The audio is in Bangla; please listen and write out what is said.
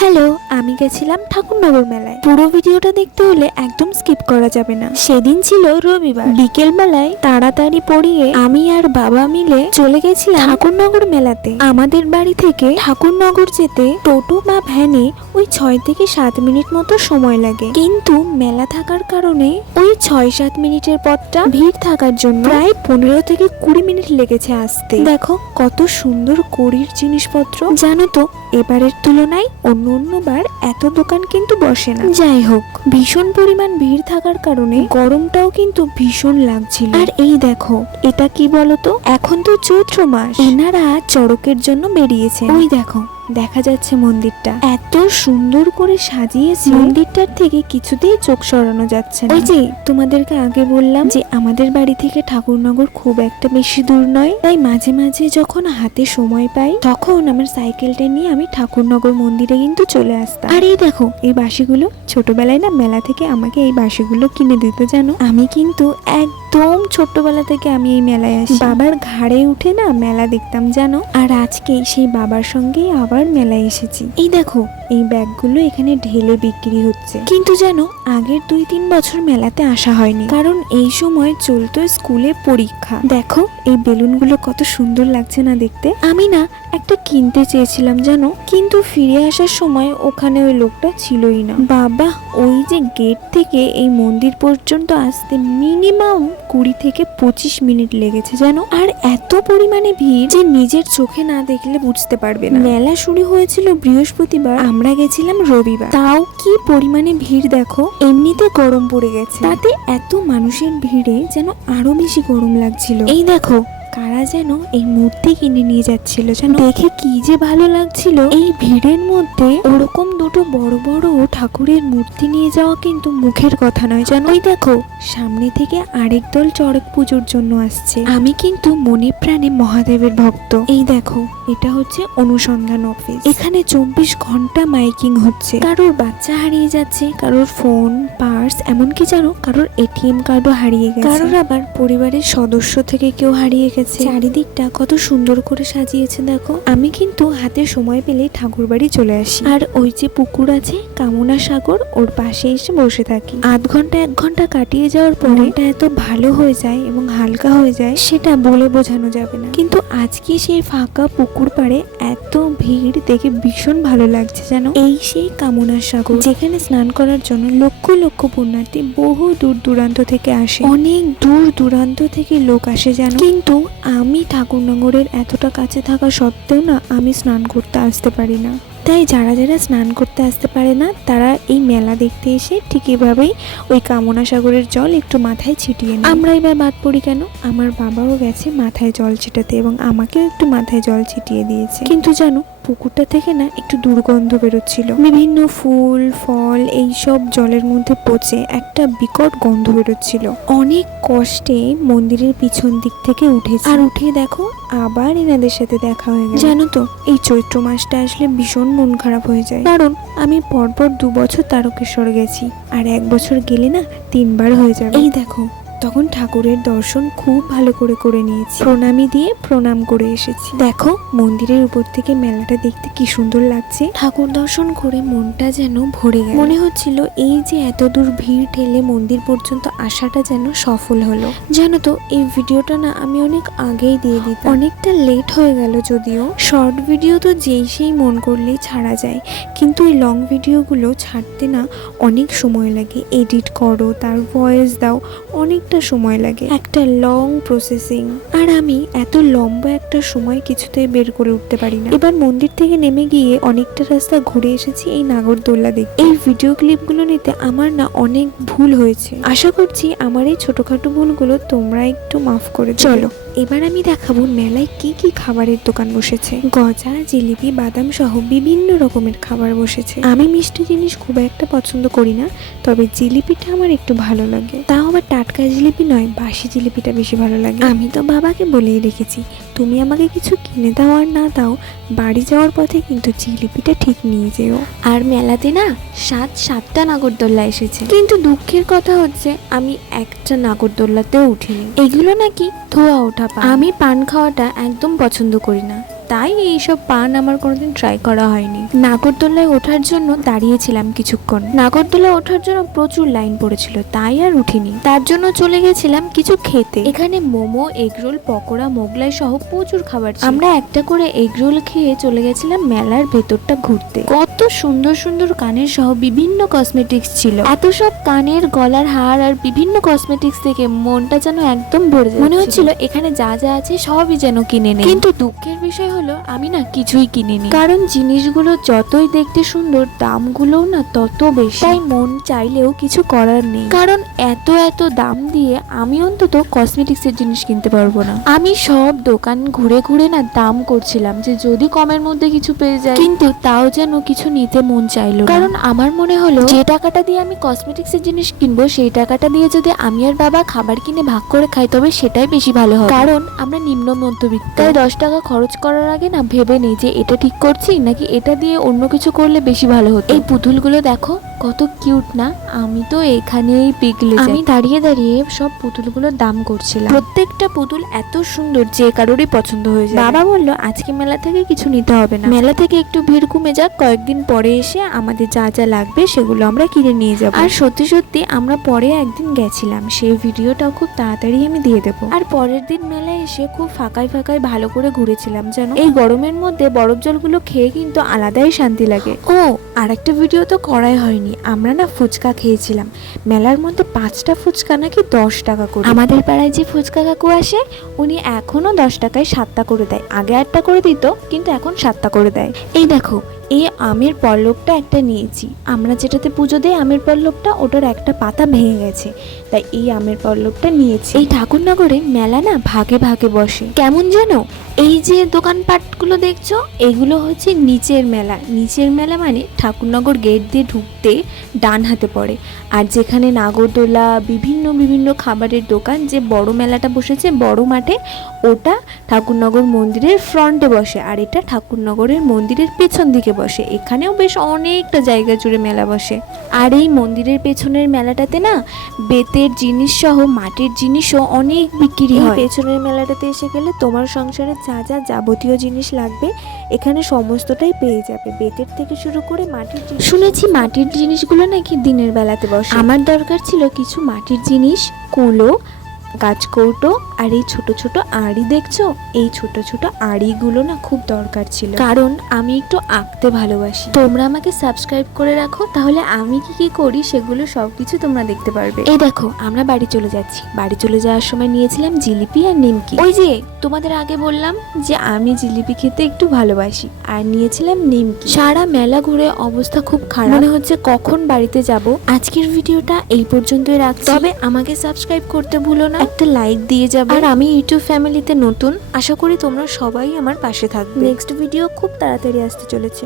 হ্যালো, আমি গেছিলাম ঠাকুরনগর মেলায়। পুরো ভিডিওটা দেখতে হলে একদম স্কিপ করা যাবে না। সেদিন ছিল রবিবার। বিকেল বেলায় তাড়াতাড়ি পড়িয়ে আমি আর বাবা মিলে চলে গেছিলাম ঠাকুরনগর মেলাতে। আমাদের বাড়ি থেকে ঠাকুরনগর যেতে টোটো বা ভ্যানে ওই 6 থেকে 7 মিনিট মতো সময় লাগে, কিন্তু মেলা থাকার কারণে ওই 6-7 মিনিটের পথটা ভিড় থাকার জন্য প্রায় 15 থেকে 20 মিনিট লেগেছে আসতে। দেখো কত সুন্দর কড়ির জিনিসপত্র। জানো তো, এবারের তুলনায় অন্যবার এত দোকান কিন্তু বসে না। যাই হোক, ভীষণ পরিমাণ ভিড় থাকার কারণে গরমটাও কিন্তু ভীষণ লাগছিল। আর এই দেখো, এটা কি বলতো, এখন তো চৈত্র মাস, এনারা চড়কের জন্য বেরিয়েছে। ওই দেখো, দেখা যাচ্ছে মন্দিরটা এত সুন্দর করে সাজিয়েছে, মন্দিরটার থেকে কিছুতেই চোখ সরানো যাচ্ছে না। ওই যে তোমাদেরকে আগে বললাম যে আমাদের বাড়ি থেকে ঠাকুরনগর খুব একটা বেশি দূর নয়, তাই মাঝে মাঝে যখন হাতে সময় পাই তখন আমার সাইকেলটা নিয়ে আমি ঠাকুরনগর মন্দিরে কিন্তু চলে আসতাম। আর এই দেখো, এই বাঁশিগুলো ছোটবেলায় না মেলা থেকে আমাকে এই বাঁশিগুলো কিনে দিত। জানো, আমি কিন্তু একদম ছোট্টবেলা থেকে আমি এই মেলায় আসি, বাবার ঘাড়ে উঠে না মেলা দেখতাম জানো। আর আজকে সেই বাবার সঙ্গে আবার মেলায় এসেছি। এই দেখো, এই ব্যাগগুলো এখানে ঢেলে বিক্রি হচ্ছে। কিন্তু জানো, আগের 2-3 বছর মেলাতে আসা হয়নি, কারণ এই সময় চলতো স্কুলে পরীক্ষা। দেখো এই বেলুনগুলো কত সুন্দর লাগছে না দেখতে। আমি না একটা কিনতে চেয়েছিলাম জানো, কিন্তু ফিরে আসার সময় ওখানে ওই লোকটা ছিলই না। বাবা, ওই যে গেট থেকে এই মন্দির পর্যন্ত আসতে মিনিমাম 20 থেকে 25 মিনিট লেগেছে জানো। আর এত পরিমাণে ভিড় যে নিজের চোখে না দেখলে বুঝতে পারবে না। মেলা শুরু হয়েছিল বৃহস্পতিবার, আমরা গেছিলাম রবিবার, তাও কি পরিমাণে ভিড় দেখো। এমনিতে গরম পড়ে গেছে, তাতে এত মানুষের ভিড়ে যেন আরো বেশি গরম লাগছিল। এই দেখো, কারা যেন এই মূর্তি কিনে নিয়ে যাচ্ছিল যেন, দেখে কি যে ভালো লাগছিল। এই ভিড়ের মধ্যে ওরকম দুটো বড় বড় ঠাকুরের মূর্তি নিয়ে যাওয়া কিন্তু মুখের কথা নয় জানো। ওই দেখো, সামনে থেকে আরেক দল চড়ক পুজোর জন্য আসছে। আমি কিন্তু মনে প্রাণে মহাদেবের ভক্ত। এই দেখো, এটা হচ্ছে অনুসন্ধান অফিস। এখানে 24 ঘন্টা মাইকিং হচ্ছে। কারোর বাচ্চা হারিয়ে যাচ্ছে, কারোর ফোন, পার্স, এমনকি জানো কারোর এটিএম কার্ডও হারিয়ে গেছে, কারোর আবার পরিবারের সদস্য থেকে কেউ হারিয়ে গেছে। চারিদিকটা কত সুন্দর করে সাজিয়েছে দেখো। আমি কিন্তু হাতে সময় পেলে ঠাকুর বাড়ি চলে আসি, আর ওই যে পুকুর আছে কামনা সাগর, ওর পাশে এসে বসে থাকি। 1 ঘন্টা কাটিয়ে যাওয়ার পরে এটা এত ভালো হয়ে যায় এবং হালকা হয়ে যায়, সেটা বলে বোঝানো যাবে না। কিন্তু আজকে সেই ফাঁকা পুকুর পাড়ে এত ভিড় দেখে ভীষণ ভালো লাগছে জানো। এই সেই কামনা সাগর, যেখানে স্নান করার জন্য লক্ষ লক্ষ পুণ্যার্থী বহু দূর দূরান্ত থেকে আসে। অনেক দূর দূরান্ত থেকে লোক আসে জানো। কিন্তু আমি ঠাকুরনগরের এতটা কাছে থাকা সত্ত্বেও না আমি স্নান করতে আসতে পারি না। তাই যারা যারা স্নান করতে আসতে পারে না, তারা এই মেলা দেখতে এসে ঠিক এভাবেই ওই কামনা সাগরের জল একটু মাথায় ছিটিয়ে নেয়। আমরা এবার বাদ পড়ি কেন? আমার বাবাও গেছে মাথায় জল ছিটাতে এবং আমাকেও একটু মাথায় জল ছিটিয়ে দিয়েছে। কিন্তু জানো, পুকুরটা থেকে না একটু দুর্গন্ধ বেরোচ্ছিল। বিভিন্ন ফুল ফল এইসব জলের মধ্যে পচে একটা বিকট গন্ধ বেরোচ্ছিল। অনেক কষ্টে মন্দিরের পিছন দিক থেকে উঠেছে, আর উঠে দেখো আবার এনাদের সাথে দেখা হয়ে গেল। জানো তো, এই চৈত্র মাসটা আসলে ভীষণ মন খারাপ হয়ে যায়, কারণ আমি পরপর 2 বছর তারকেশ্বর গেছি, আর 1 বছর গেলে না 3 বার হয়ে যাবে। এই দেখো, তখন ঠাকুরের দর্শন খুব ভালো করে নিয়েছি, প্রণামী দিয়ে প্রণাম করে এসেছি। দেখো মন্দিরের উপর থেকে মেলাটা দেখতে কি সুন্দর লাগছে। ঠাকুর দর্শন করে মনটা যেন ভরে গেল। মনে হচ্ছিল এই যে এত দূর ভিড় ঠেলে মন্দির পর্যন্ত আসাটা যেন সফল হলো। জানো তো, এই ভিডিওটা না আমি অনেক আগেই দিয়ে দিতাম, অনেকটা লেট হয়ে গেল যদিও। শর্ট ভিডিও তো যেই সেই মন করলেই ছাড়া যায়, কিন্তু এই লং ভিডিওগুলো ছাড়তে না অনেক সময় লাগে। এডিট করো, তার ভয়েস দাও, অনেকটা সময় লাগে, একটা লং প্রসেসিং। আর আমি এত লম্বা একটা সময় কিছুতেই বের করে উঠতে পারি না। এবার মন্দির থেকে নেমে গিয়ে অনেকটা রাস্তা ঘুরে এসেছি এই নাগরদোল্লা দেখতে। এই ভিডিও ক্লিপগুলো নিতে আমার না অনেক ভুল হয়েছে, আশা করছি আমার এই ছোটখাটো ভুলগুলো তোমরা একটু মাফ করে দেবে। চলো এবার আমি দেখাবো মেলায় কি কি খাবারের দোকান বসেছে। গজা, জিলিপি, বাদাম সহ বিভিন্ন রকমের খাবার বসেছে। আমি মিষ্টি জিনিস খুব একটা পছন্দ করি না, তবে জিলিপিটা আমার একটু ভালো লাগে। তাও আবার টাটকা জিলিপি নয়, বাসি জিলিপিটা বেশি ভালো লাগে। আমি তো বাবাকে বলেই রেখেছি, তুমি আমাকে কিছু কিনে দাও আর না দাও, বাড়ি যাওয়ার পথে কিন্তু জিলিপিটা ঠিক নিয়ে যেও। আর মেলাতে না 7টা নাগরদোল্লা এসেছে, কিন্তু দুঃখের কথা হচ্ছে আমি একটা নাগরদোল্লাতেও উঠিনি। এগুলো নাকি ধোয়া ওঠা পান। আমি পান খাওয়াটা একদম পছন্দ করি না, তাই এইসব পান আমার কোনোদিন ট্রাই করা হয়নি। নাগরদোলায় ওঠার জন্য দাঁড়িয়েছিলাম কিছুক্ষণ। নাগরদোলায় ওঠার জন্য প্রচুর লাইন পড়েছিল, তাই আর উঠিনি। তার জন্য চলে গেছিলাম কিছু খেতে। এখানে মোমো, এগরোল, পকোড়া, মোগলাই সহ প্রচুর খাবার ছিল। আমরা একটা করে এগরোল খেয়ে চলে গেছিলাম মেলার ভেতরটা ঘুরতে। কত সুন্দর সুন্দর কানের সহ বিভিন্ন কসমেটিক্স ছিল। এত সব কানের, গলার হার আর বিভিন্ন কসমেটিক্স থেকে মনটা যেন একদম ভরে যায়। মনে হচ্ছিল এখানে যা যা আছে সবই যেন কিনে নেই। কিন্তু দুঃখের বিষয় হলো আমি না কিছুই কিনিনি, কারণ জিনিসগুলো যতই দেখতে সুন্দর দামগুলোও না তত বেশি। তাই মন চাইলেও কিছু করার নেই, কারণ এত এত দাম দিয়ে আমি অন্তত কসমেটিক্স এর জিনিস কিনতে পারবো না। আমি সব দোকান ঘুরে ঘুরে না দাম করছিলাম যে যদি কমের মধ্যে কিছু পেয়ে যায়, কিন্তু তাও যেন কিছু নিতে মন চাইলো না। কারণ আমার মনে হলো যে টাকাটা দিয়ে আমি কসমেটিক্স এর জিনিস কিনবো সেই টাকাটা দিয়ে যদি আমি আর বাবা খাবার কিনে ভাগ করে খাই তবে সেটাই বেশি ভালো হবে। কারণ আমরা নিম্ন মধ্যবিত্ত, তাই 10 টাকা খরচ করার আগে না ভেবে নেই যে এটা ঠিক করছি নাকি এটা দিয়ে অন্য কিছু করলে বেশি ভালো হতো। এই পুতুলগুলো দেখো কত কিউট না, আমি তো এখানেই পিগলে যাই। আমি দাঁড়িয়ে দাঁড়িয়ে সব পুতুলগুলোর দাম করছিলাম। প্রত্যেকটা পুতুল এত সুন্দর যে কারোরই পছন্দ হয়ে যায়। বাবা বললো আজকে মেলা থেকে কিছু নিতে হবে না, মেলা থেকে একটু ভিড় কমে যাক, কয়েকদিন পরে এসে আমাদের যা যা লাগবে সেগুলো আমরা কিনে নিয়ে যাবো। আর সত্যি সত্যি আমরা পরে একদিন গেছিলাম, সেই ভিডিওটাও খুব তাড়াতাড়ি আমি দিয়ে দেবো। আর পরের দিন মেলায় এসে খুব ফাঁকায় ফাঁকায় ভালো করে ঘুরেছিলাম, যেন এই গরমের মধ্যে বরফ জলগুলো খেয়ে কিন্তু আলাদাই শান্তি লাগে। ও আর একটা ভিডিও তো করাই হয়নি, আমরা না ফুচকা খেয়েছিলাম। মেলার মধ্যে 5টা ফুচকা নাকি 10 টাকা করে। আমাদের পাড়ায় যে ফুচকা কাকু আসে উনি এখনো 10 টাকায় 7টা করে দেয়। আগে 8টা করে দিত, কিন্তু এখন 7টা করে দেয়। এই দেখো এই আমের পল্লবটা একটা নিয়েছি, আমরা যেটাতে পুজো দেই আমের পল্লবটা, ওটার একটা পাতা ভেঙে গেছে, তাই এই আমের পল্লবটা নিয়েছি। এই ঠাকুরনগরে মেলা না ভাগে ভাগে বসে, কেমন জানো? এই যে দোকানপাটগুলো দেখছো এগুলো হচ্ছে নিচের মেলা। নিচের মেলা মানে ঠাকুরনগর গেট দিয়ে ঢুকতে ডান হাতে পড়ে। আর যেখানে নাগরদোলা, বিভিন্ন বিভিন্ন খাবারের দোকান, যে বড় মেলাটা বসেছে বড় মাঠে, ওটা ঠাকুরনগর মন্দিরের ফ্রন্টে বসে, আর এটা ঠাকুরনগরের মন্দিরের পেছন দিকে বসে। এখানেও বেশ অনেকটা জায়গা জুড়ে মেলা বসে। আর এই মন্দিরের পেছনের মেলাটাতে না বেতের জিনিস সহ মাটির জিনিসও অনেক বিক্রি হয়। পেছনের মেলাটাতে এসে গেলে তোমার সংসারে যা যা যাবতীয় জিনিস লাগবে এখানে সমস্তটাই পেয়ে যাবে, বেতের থেকে শুরু করে মাটির জিনিস। শুনেছি মাটির জিনিসগুলো নাকি দিনের বেলাতে বসে। আমার দরকার ছিল কিছু মাটির জিনিস, কুলো, গাছকৌটো আর এই ছোট ছোট আড়ি দেখছো, এই ছোট ছোট আড়িগুলো না খুব দরকার ছিল, কারণ আমি একটু আঁকতে ভালোবাসি। তোমরা আমাকে সাবস্ক্রাইব করে রাখো, তাহলে আমি কি কি করি সেগুলো সবকিছু তোমরা দেখতে পারবে। এই দেখো আমরা বাড়ি চলে যাচ্ছি। বাড়ি চলে যাওয়ার সময় নিয়েছিলাম জিলিপি আর নিমকি। ওই যে তোমাদের আগে বললাম যে আমি জিলিপি খেতে একটু ভালোবাসি, আর নিয়েছিলাম নিমকি। সারা মেলা ঘুরে অবস্থা খুব খারাপ, মনে হচ্ছে কখন বাড়িতে যাব। আজকের ভিডিওটা এই পর্যন্তই রাখছি, তবে আমাকে সাবস্ক্রাইব করতে ভুলো না, একটা লাইক দিয়ে যাবে। আর আমি ইউটিউব ফ্যামিলিতে নতুন, আশা করি তোমরা সবাই আমার পাশে থাকবে। নেক্সট ভিডিও খুব তাড়াতাড়ি আসতে চলেছে।